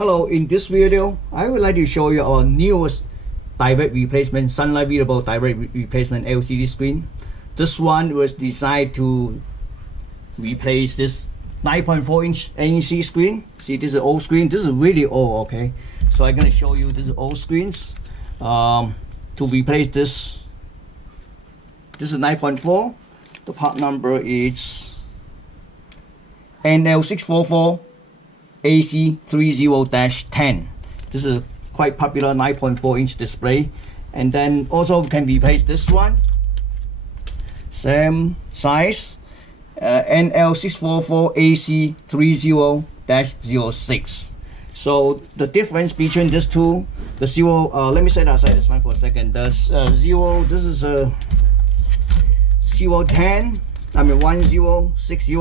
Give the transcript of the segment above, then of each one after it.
Hello, in this video, I would like to show you our newest direct replacement, sunlight readable direct replacement LCD screen. This one was designed to replace this 9.4-inch NEC screen. See, this is an old screen. This is really old, okay? So I'm gonna show you this old screens to replace this. This is 9.4. The part number is NL6448AC30-10. This is a quite popular 9.4-inch display. And then also can replace this one. Same size. NL644AC30-06. So the difference between these two, the zero, let me set aside this one for a second. The zero, this is a 010, I mean 1060.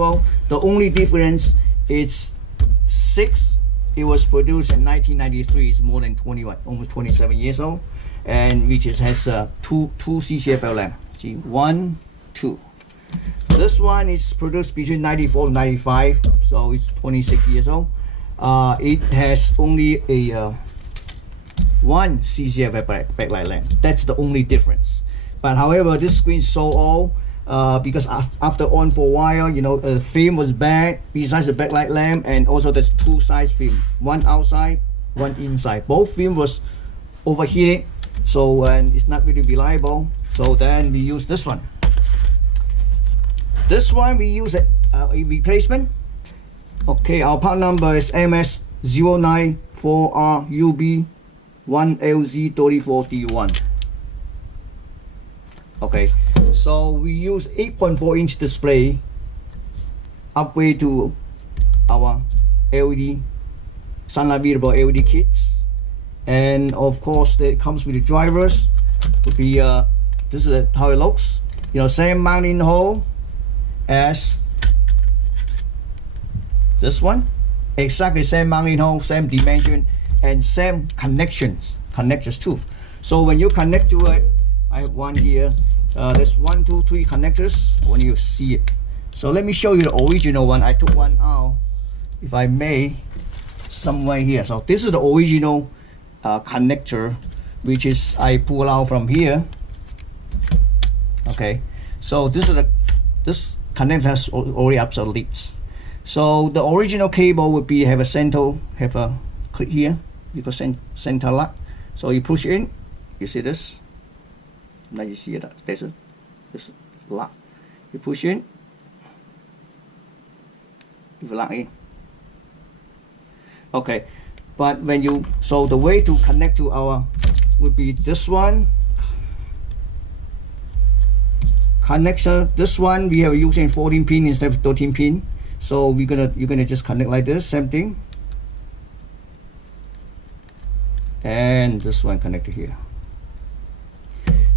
The only difference is 6. It was produced in 1993. It's more than 21, almost 27 years old, and which is has two CCFL lamp. See, 1, 2. This one is produced between 94 and 95, so it's 26 years old. It has only a 1 CCFL backlight lamp. That's the only difference. But however, this screen is so old because after on for a while, you know, the film was bad. Besides the backlight lamp, and also there's two size film, one outside, one inside. Both film was overheated, so and it's not really reliable. So then we use this one. This one we use a replacement. Okay, our part number is MS094RUBILZ34D1. Okay, so we use 8.4-inch display, upgrade to our LED, sunlight readable LED kits, and of course it comes with the drivers. Would be this is how it looks. You know, same mounting hole as this one, exactly same mounting hole, same dimension, and same connectors too. So when you connect to it, I have one here. There's 1, 2, 3 connectors when you see it. So let me show you the original one. I took one out, if I may, somewhere here. So this is the original connector, which is I pull out from here. Okay, so this is this connector has already obsolete. So the original cable would be have a click here, you can center lock. So you push in, you see this. Now you see that there's this lock. You push in, you lock in. Okay, but when you the way to connect to our would be this one. Connector, this one we are using 14 pin instead of 13 pin. So you're gonna just connect like this, same thing. And this one connected here.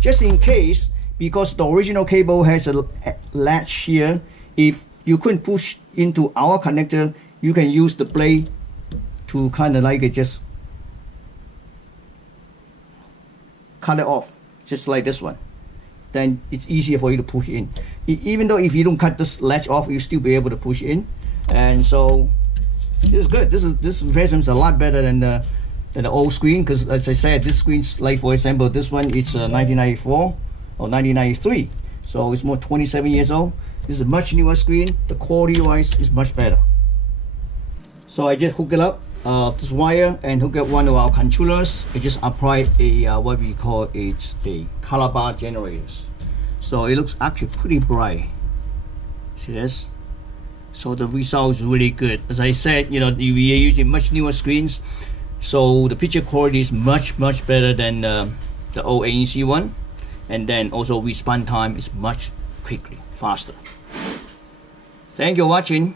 Just in case, because the original cable has a latch here, if you couldn't push into our connector, you can use the blade to kind of like just cut it off, just like this one. Then it's easier for you to push in. Even though if you don't cut this latch off, you still be able to push in. And so this is good. This replacement is a lot better than the old screen, because as I said, this screen's like, for example, this one it's 1994 or 1993, so it's more 27 years old. This is a much newer screen. The quality wise is much better. So I just hook it up this wire and hook up one of our controllers. I just apply a what we call a color bar generators. So it looks actually pretty bright. See this? So the result is really good. As I said, you know, we are using much newer screens, so the picture quality is much better than the old NEC one, and then also response time is much faster. Thank you for watching.